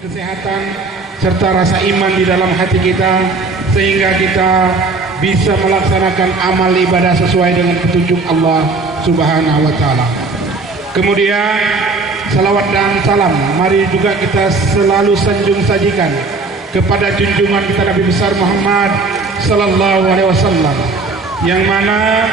kesehatan serta rasa iman di dalam hati kita, sehingga kita bisa melaksanakan amal ibadah sesuai dengan petunjuk Allah Subhanahu wa Ta'ala. Kemudian salawat dan salam mari juga kita selalu sanjung sajikan kepada junjungan kita Nabi besar Muhammad sallallahu alaihi wasallam, yang mana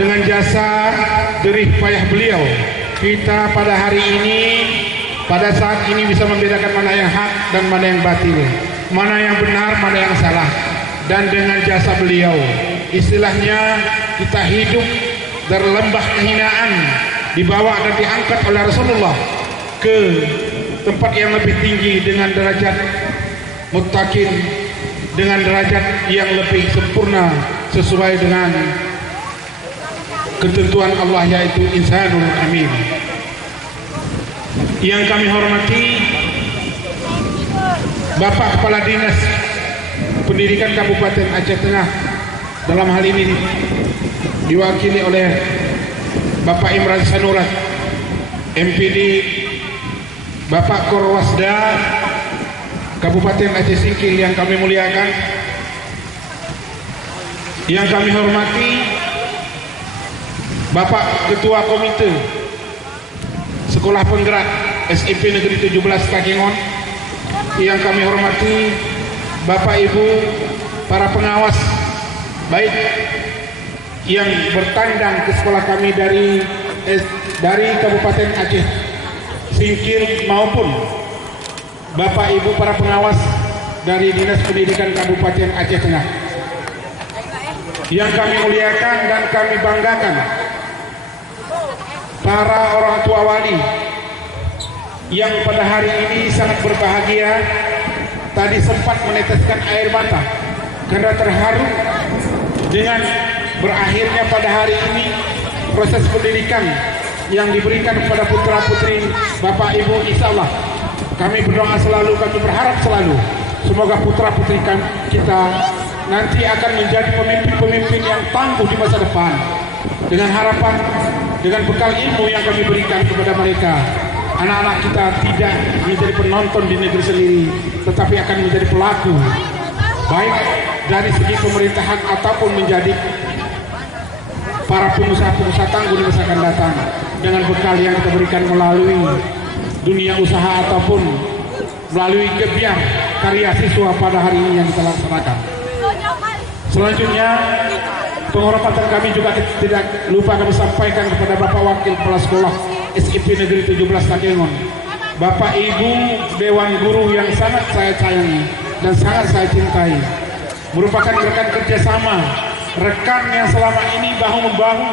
dengan jasa jerih payah beliau kita pada hari ini, pada saat ini bisa membedakan mana yang hak dan mana yang batil, mana yang benar, mana yang salah. Dan dengan jasa beliau, istilahnya kita hidup dari lembah kehinaan, dibawa dan diangkat oleh Rasulullah ke tempat yang lebih tinggi dengan derajat muttaqin, dengan derajat yang lebih sempurna sesuai dengan ketentuan Allah, yaitu insanul amin. Yang kami hormati Bapak Kepala Dinas Pendidikan Kabupaten Aceh Tengah, dalam hal ini diwakili oleh Bapak Imran Sanurat, MPD Bapak Korwasda Kabupaten Aceh Singkil yang kami muliakan. Yang kami hormati Bapak Ketua Komite Sekolah Penggerak SMP Negeri 17 Takengon. Yang kami hormati Bapak Ibu para pengawas baik yang bertandang ke sekolah kami dari Kabupaten Aceh Singkil maupun Bapak Ibu para pengawas dari Dinas Pendidikan Kabupaten Aceh Tengah. Yang kami muliakan dan kami banggakan para orang tua wali yang pada hari ini sangat berbahagia, tadi sempat meneteskan air mata karena terharu dengan berakhirnya pada hari ini proses pendidikan yang diberikan kepada putra putri Bapak Ibu. Insya Allah kami berdoa selalu, kami berharap selalu semoga putra putri kita nanti akan menjadi pemimpin-pemimpin yang tangguh di masa depan, dengan harapan, dengan bekal ilmu yang kami berikan kepada mereka. Anak-anak kita tidak menjadi penonton di negeri sendiri, tetapi akan menjadi pelaku, baik dari segi pemerintahan ataupun menjadi para pengusaha-pengusaha tangguh di masa akan datang, dengan bekal yang kita berikan melalui dunia usaha ataupun melalui kebiar karya siswa pada hari ini yang kita laksanakan. Selanjutnya, penghormatan kami juga tidak lupa kami sampaikan kepada Bapak Wakil Kepala Sekolah SMP Negeri 17 Takengon, Bapak Ibu Dewan Guru yang sangat saya sayangi dan sangat saya cintai, merupakan rekan kerjasama, rekan yang selama ini bahu-membahu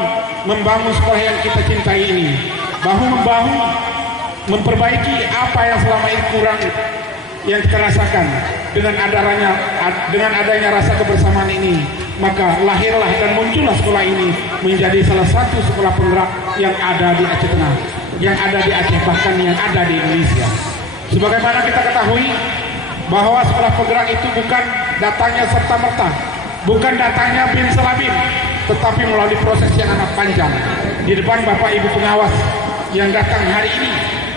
membangun sekolah yang kita cintai ini, bahu-membahu memperbaiki apa yang selama ini kurang yang kita rasakan. Dengan adanya rasa kebersamaan ini, maka lahirlah dan muncullah sekolah ini menjadi salah satu sekolah penggerak yang ada di Aceh Tengah, yang ada di Aceh, bahkan yang ada di Indonesia. Sebagaimana kita ketahui bahwa sekolah penggerak itu bukan datangnya serta-merta, bukan datangnya bin selabin, tetapi melalui proses yang amat panjang. Di depan Bapak Ibu pengawas yang datang hari ini,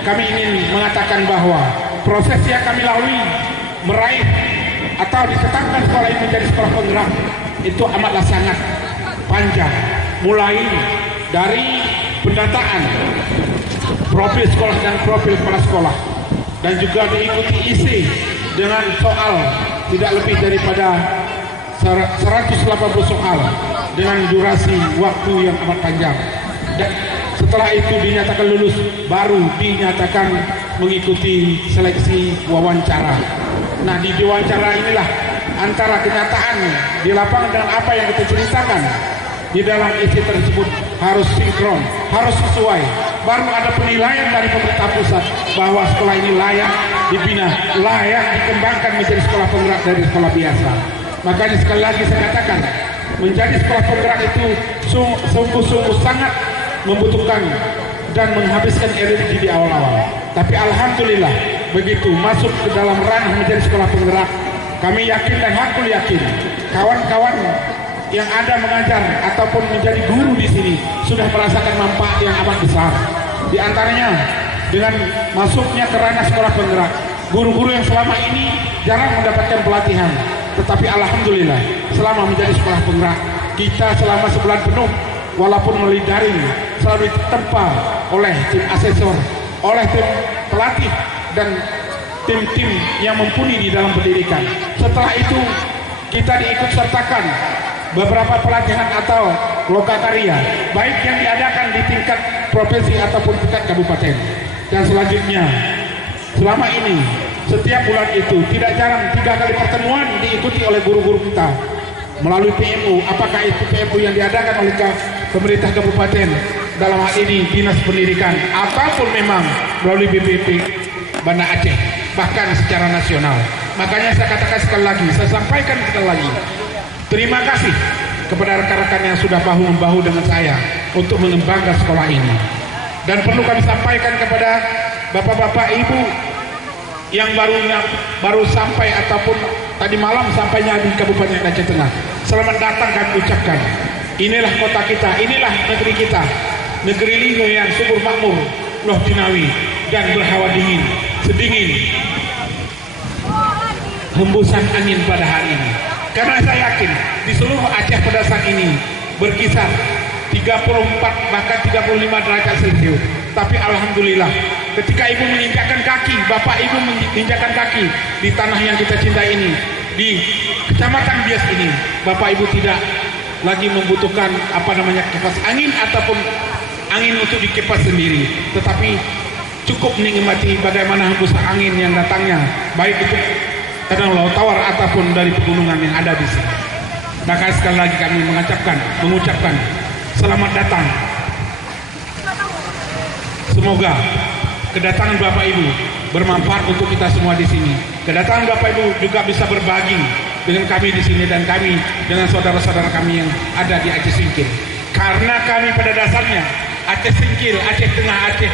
kami ingin mengatakan bahwa proses yang kami lalui meraih atau ditetapkan sekolah ini menjadi sekolah penggerak itu amatlah sangat panjang, mulai dari pendataan profil sekolah dan profil kepala sekolah, dan juga diikuti isi dengan soal tidak lebih daripada 180 soal dengan durasi waktu yang amat panjang. Dan setelah itu dinyatakan lulus, baru dinyatakan mengikuti seleksi wawancara. Nah, di wawancara inilah antara kenyataan di lapangan dan apa yang kita ceritakan di dalam isi tersebut harus sinkron, harus sesuai. Baru ada penilaian dari pemerintah pusat bahwa sekolah ini layak dibina, layak dikembangkan menjadi sekolah penggerak dari sekolah biasa. Makanya sekali lagi saya katakan, menjadi sekolah penggerak itu sungguh-sungguh sangat membutuhkan dan menghabiskan energi di awal-awal. Tapi alhamdulillah, begitu masuk ke dalam ranah menjadi sekolah penggerak, kami yakin dan hakul yakin kawan-kawan yang ada mengajar ataupun menjadi guru di sini sudah merasakan manfaat yang amat besar. Di antaranya dengan masuknya ke ranah sekolah penggerak, guru-guru yang selama ini jarang mendapatkan pelatihan, tetapi alhamdulillah selama menjadi sekolah penggerak kita selama sebulan penuh, walaupun melalui daring, selalu ditempa oleh tim asesor, oleh tim pelatih dan tim-tim yang mumpuni di dalam pendidikan. Setelah itu kita diikut sertakan beberapa pelatihan atau lokakarya, baik yang diadakan di tingkat provinsi ataupun tingkat kabupaten. Dan selanjutnya, selama ini setiap bulan itu tidak jarang 3 kali pertemuan diikuti oleh guru-guru kita melalui PMU, apakah itu PMU yang diadakan oleh pemerintah kabupaten, dalam hal ini Dinas Pendidikan, ataupun memang melalui BPP Banda Aceh, bahkan secara nasional. Makanya saya katakan sekali lagi, saya sampaikan sekali lagi, terima kasih kepada rekan-rekan yang sudah bahu-membahu dengan saya untuk mengembangkan sekolah ini. Dan perlu kami sampaikan kepada bapak-bapak ibu yang baru sampai ataupun tadi malam sampainya di Kabupaten Aceh Tengah, selamat datang kami ucapkan. Inilah kota kita, inilah negeri kita, negeri Linggo yang subur makmur, loh dinawi dan berhawa dingin, sedingin hembusan angin pada hari ini. Karena saya yakin di seluruh Aceh pada saat ini berkisar 34 bahkan 35 derajat Celcius. Tapi alhamdulillah ketika ibu menginjakkan kaki, bapak ibu menginjakkan kaki di tanah yang kita cintai ini, di Kecamatan Bias ini, bapak ibu tidak lagi membutuhkan kipas angin ataupun angin untuk dikipas sendiri, tetapi cukup menikmati bagaimana hembusan angin yang datangnya, baik itu kadang laut tawar ataupun dari pegunungan yang ada di sini. Maka sekali lagi kami mengucapkan selamat datang. Semoga kedatangan Bapak Ibu bermanfaat untuk kita semua di sini. Kedatangan Bapak Ibu juga bisa berbagi dengan kami di sini dan kami dengan saudara-saudara kami yang ada di Aceh Singkil. Karena kami pada dasarnya Aceh Singkil, Aceh Tengah, Aceh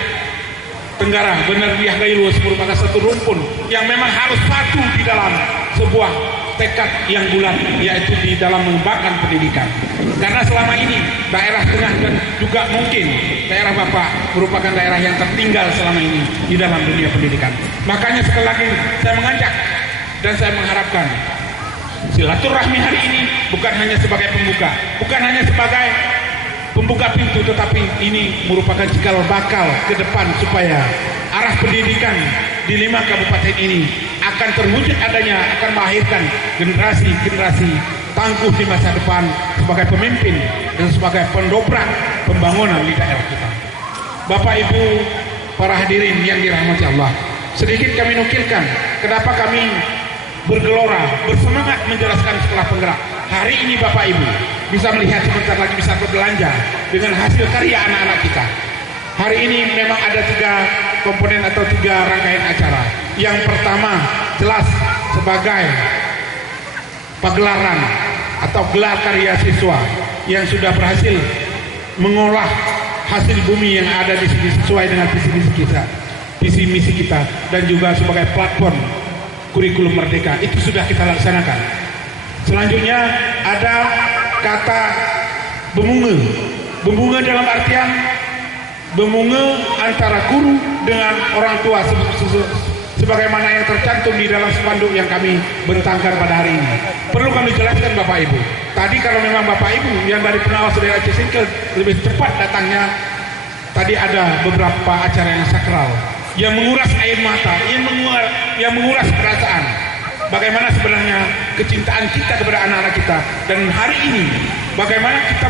Tenggara, Benar Biah Gailuas merupakan satu rumpun yang memang harus satu di dalam sebuah tekad yang bulat, yaitu di dalam mengembangkan pendidikan. Karena selama ini daerah tengah dan juga mungkin daerah Bapak merupakan daerah yang tertinggal selama ini di dalam dunia pendidikan. Makanya sekali lagi saya mengajak dan saya mengharapkan silaturahmi hari ini bukan hanya sebagai pembuka, bukan hanya sebagai pembuka pintu, tetapi ini merupakan cikal bakal ke depan supaya arah pendidikan di 5 kabupaten ini akan terwujud adanya, akan melahirkan generasi-generasi tangguh di masa depan sebagai pemimpin dan sebagai pendobrak pembangunan di daerah kita. Bapak Ibu para hadirin yang dirahmati Allah, sedikit kami nukilkan kenapa kami bergelora, bersemangat menjelaskan sekolah penggerak. Hari ini Bapak Ibu bisa melihat sebentar lagi bisa berbelanja dengan hasil karya anak-anak kita. Hari ini memang ada 3 komponen atau 3 rangkaian acara. Yang pertama jelas sebagai pagelaran atau gelar karya siswa yang sudah berhasil mengolah hasil bumi yang ada di sini sesuai dengan visi misi kita, dan juga sebagai platform kurikulum merdeka itu sudah kita laksanakan. Selanjutnya ada kata bemunge dalam artian bemunge antara guru dengan orang tua sebagaimana yang tercantum di dalam spanduk yang kami bentangkan pada hari ini. Perlu kami jelaskan Bapak Ibu, tadi kalau memang Bapak Ibu yang dari Penawas dari Aceh Singkil lebih cepat datangnya, tadi ada beberapa acara yang sakral yang menguras air mata, yang menguras perasaan. Bagaimana sebenarnya kecintaan kita kepada anak-anak kita, dan hari ini bagaimana kita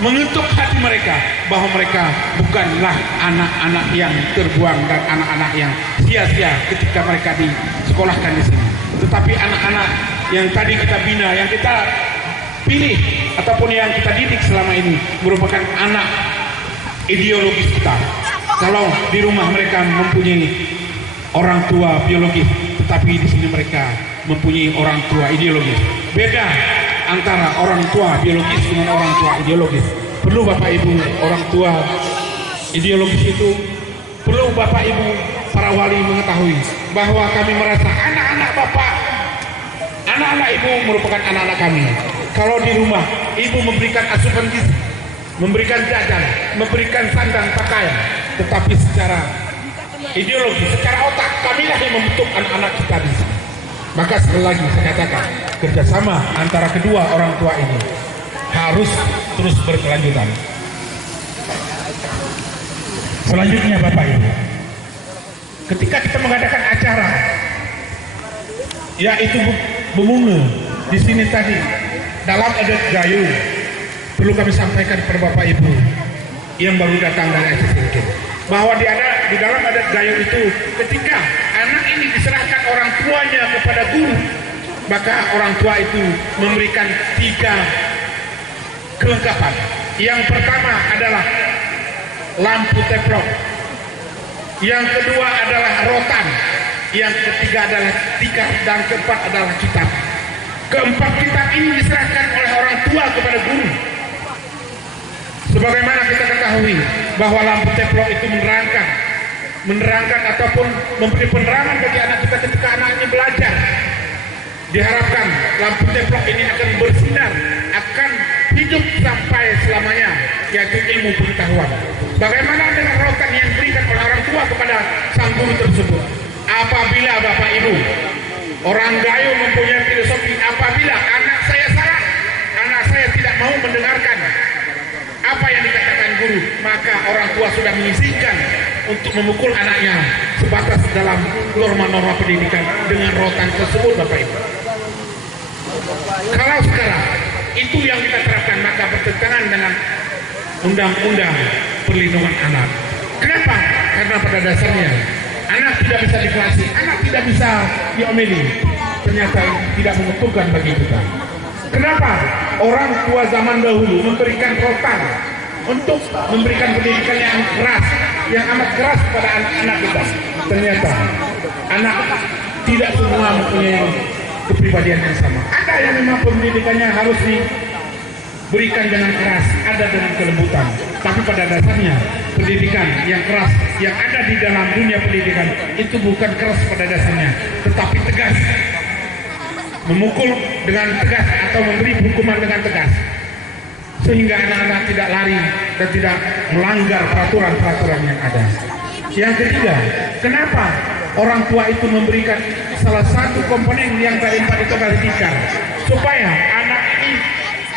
mengetuk hati mereka bahwa mereka bukanlah anak-anak yang terbuang dan anak-anak yang sia-sia ketika mereka disekolahkan di sini, tetapi anak-anak yang tadi kita bina, yang kita pilih ataupun yang kita didik selama ini merupakan anak ideologis kita. Kalau di rumah mereka mempunyai orang tua biologis, tetapi di sini mereka mempunyai orang tua ideologis. Beda antara orang tua biologis dengan orang tua ideologis. Perlu Bapak Ibu orang tua ideologis itu, perlu Bapak Ibu para wali mengetahui bahwa kami merasa anak-anak Bapak, anak-anak Ibu merupakan anak-anak kami. Kalau di rumah Ibu memberikan asupan gizi, memberikan jajan, memberikan sandang pakaian, tetapi secara ideologi, secara otak kamilah yang membentuk anak-anak kita di sini. Maka sekali lagi saya katakan, kerjasama antara kedua orang tua ini harus terus berkelanjutan. Selanjutnya Bapak Ibu, ketika kita mengadakan acara, yaitu Bumune di sini tadi, dalam adat Gayo, perlu kami sampaikan kepada Bapak Ibu yang baru datang dari Aceh Singkil, bahwa di dalam adat Gayo itu, ketika anak ini diserahkan orang tuanya kepada guru, maka orang tua itu memberikan 3 kelengkapan. Yang pertama adalah lampu teplok, yang kedua adalah rotan, yang ketiga adalah tikar, dan keempat adalah kitab. Keempat kitab ini diserahkan oleh orang tua kepada guru. Sebagaimana kita ketahui bahwa lampu teplok itu menerangkan ataupun memberi penerangan bagi anak kita ketika anaknya belajar. Diharapkan lampu teplok ini akan bersinar, akan hidup sampai selamanya, yaitu ilmu pengetahuan. Bagaimana dengan rotan yang diberikan oleh orang tua kepada sang guru tersebut? Apabila Bapak Ibu, orang Gayo mempunyai filosofi, apabila anak saya salah, anak saya tidak mau mendengarkan apa yang dikatakan guru, maka orang tua sudah mengizinkan untuk memukul anaknya sebatas dalam norma-norma pendidikan dengan rotan tersebut, Bapak Ibu. Kalau sekarang itu yang kita terapkan, maka bertentangan dengan Undang-Undang Perlindungan Anak. Kenapa? Karena pada dasarnya anak tidak bisa diklasi, anak tidak bisa diomeli. Ternyata tidak menguntungkan bagi kita. Kenapa? Orang tua zaman dahulu memberikan rotan untuk memberikan pendidikan yang keras, yang amat keras kepada anak-anak kita. Ternyata anak tidak semua mempunyai kepribadian yang sama. Ada yang memang pendidikannya harus diberikan dengan keras, ada dengan kelembutan. Tapi pada dasarnya pendidikan yang keras yang ada di dalam dunia pendidikan itu bukan keras pada dasarnya, tetapi tegas. Memukul dengan tegas atau memberi hukuman dengan tegas, sehingga anak-anak tidak lari dan tidak melanggar peraturan-peraturan yang ada. Yang ketiga, kenapa orang tua itu memberikan salah satu komponen yang dari 4 itu adalah tikar, supaya anak ini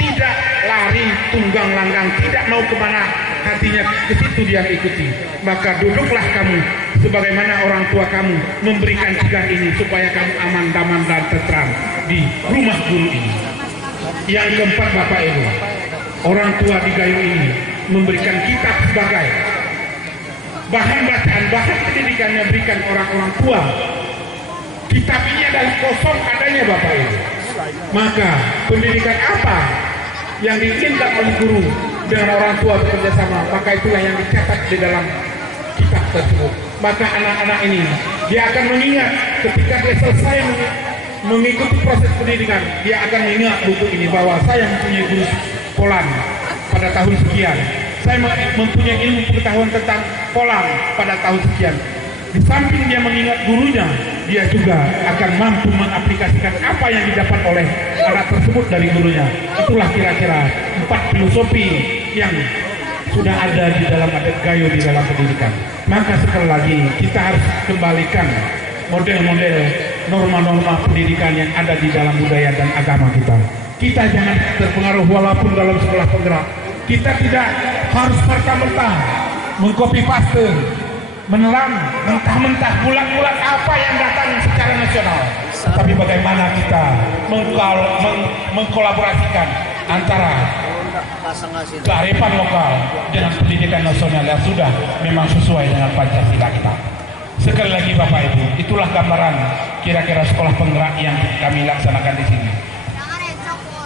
tidak lari tunggang langgang, tidak mau kemana hatinya ke situ dia ikuti. Maka duduklah kamu sebagaimana orang tua kamu memberikan tikar ini supaya kamu aman, damai dan tentram di rumah guru ini. Yang keempat Bapak Ibu, orang tua di Gayo ini memberikan kitab sebagai bahan bacaan, bahan pendidikan yang berikan orang-orang tua. Kitab ini adalah kosong adanya Bapak Ibu. Maka pendidikan apa yang diinginkan oleh guru dengan orang tua bekerja sama, maka itulah yang dicatat di dalam kitab tersebut. Maka anak-anak ini dia akan mengingat ketika dia selesai mengikuti proses pendidikan, dia akan mengingat buku ini bahwa saya mempunyai guru Polan pada tahun sekian, saya mempunyai ilmu pengetahuan tentang Polan pada tahun sekian. Di samping dia mengingat gurunya, dia juga akan mampu mengaplikasikan apa yang didapat oleh anak tersebut dari gurunya. Itulah kira-kira 4 filosofi yang sudah ada di dalam adat Gayo di dalam pendidikan. Maka sekali lagi kita harus kembalikan model-model norma-norma pendidikan yang ada di dalam budaya dan agama kita. Kita jangan terpengaruh walaupun dalam sekolah penggerak. Kita tidak harus serta-merta mengcopy paste, menelan mentah-mentah bulat-bulat apa yang datang secara nasional. Tapi bagaimana kita mengkolaborasikan antara kearifan lokal dengan pendidikan nasional yang sudah memang sesuai dengan Pancasila kita. Sekali lagi Bapak Ibu, itulah gambaran kira-kira sekolah penggerak yang kami laksanakan di sini.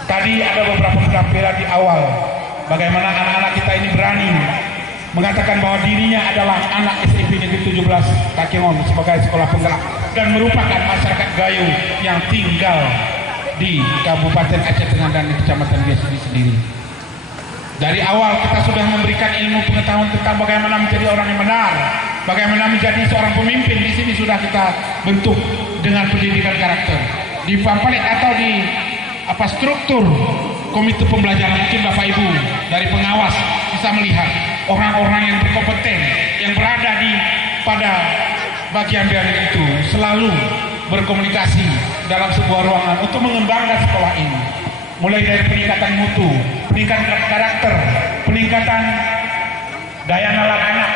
Tadi ada beberapa penampilan di awal, bagaimana anak-anak kita ini berani mengatakan bahwa dirinya adalah anak SMP Negeri 17 Takengon sebagai sekolah penggerak dan merupakan masyarakat Gayo yang tinggal di Kabupaten Aceh Tengah dan di Kecamatan dia sendiri. Dari awal kita sudah memberikan ilmu pengetahuan tentang bagaimana menjadi orang yang benar, bagaimana menjadi seorang pemimpin. Di sini sudah kita bentuk dengan pendidikan karakter. Di pamflet atau di struktur komite pembelajaran, mungkin Bapak Ibu dari pengawas bisa melihat orang-orang yang berkompeten yang berada di pada bagian dari itu selalu berkomunikasi dalam sebuah ruangan untuk mengembangkan sekolah ini, mulai dari peningkatan mutu, peningkatan karakter, peningkatan daya nalar anak,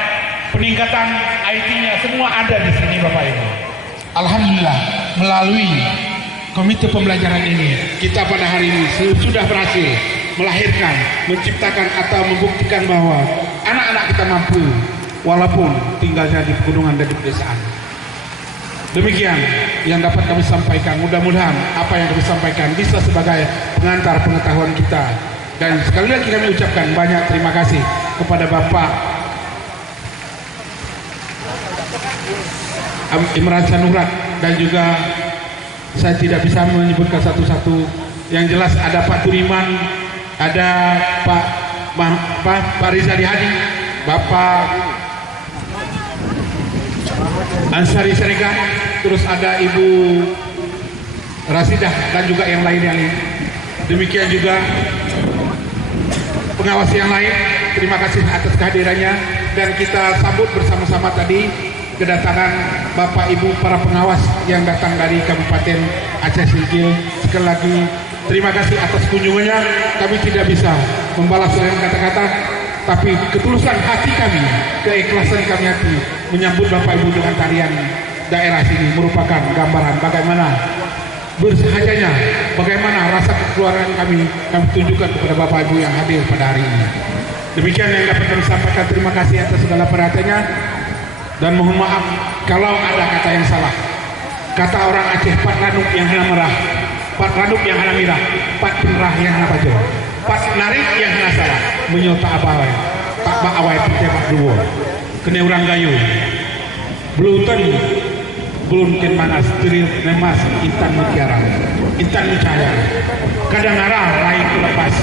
peningkatan IT-nya, semua ada di sini Bapak Ibu. Alhamdulillah, melalui komite pembelajaran ini kita pada hari ini sudah berhasil melahirkan, menciptakan atau membuktikan bahwa anak-anak kita mampu walaupun tinggalnya di pegunungan dan di pedesaan. Demikian yang dapat kami sampaikan. Mudah-mudahan apa yang kami sampaikan bisa sebagai pengantar pengetahuan kita. Dan sekali lagi kami ucapkan banyak terima kasih kepada Bapak Imran Sanurat, dan juga saya tidak bisa menyebutkan satu-satu. Yang jelas ada Pak Turiman, ada Pak Rizali Hadi, Bapak Ansari Serega, terus ada Ibu Rasidah dan juga yang lain. Demikian juga pengawas yang lain. Terima kasih atas kehadirannya, dan kita sambut bersama-sama tadi kedatangan Bapak Ibu para pengawas yang datang dari Kabupaten Aceh Singkil. Sekali lagi terima kasih atas kunjungannya. Kami tidak bisa membalas dengan kata-kata, tapi ketulusan hati kami, keikhlasan kami hati menyambut Bapak Ibu dengan tarian daerah sini merupakan gambaran bagaimana bersahajanya, bagaimana rasa kekeluargaan kami tunjukkan kepada Bapak Ibu yang hadir pada hari ini. Demikian yang dapat kami sampaikan. Terima kasih atas segala perhatiannya, dan mohon maaf kalau ada kata yang salah. Kata orang Aceh, Pat Ranuk yang hana merah, Pat Ranuk yang hana mirah, Pat Penrah yang hana bajo, Pat Narik yang hana salah, menyota abawai, tak bak awai pencepak dua, kene urang gayu, beluten, belum ken manas, teril nemas, intan mutiara, intan mencahaya, kadang arah lain lepas,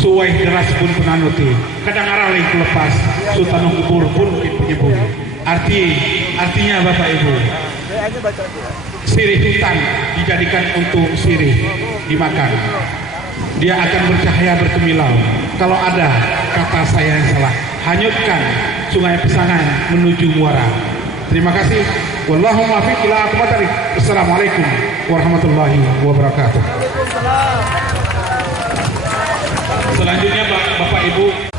suwai deras pun penanuti, kadang arah lain lepas, sultanong kubur pun ken penyebur. Artinya Bapak Ibu, sirih hutan dijadikan untuk sirih dimakan. Dia akan bercahaya berkemilau. Kalau ada kata saya yang salah, hanyutkan sungai Pesangan menuju Muara. Terima kasih. Wallahu muwaffiq ila aqwamit thoriq. Assalamualaikum warahmatullahi wabarakatuh. Selanjutnya Bapak Ibu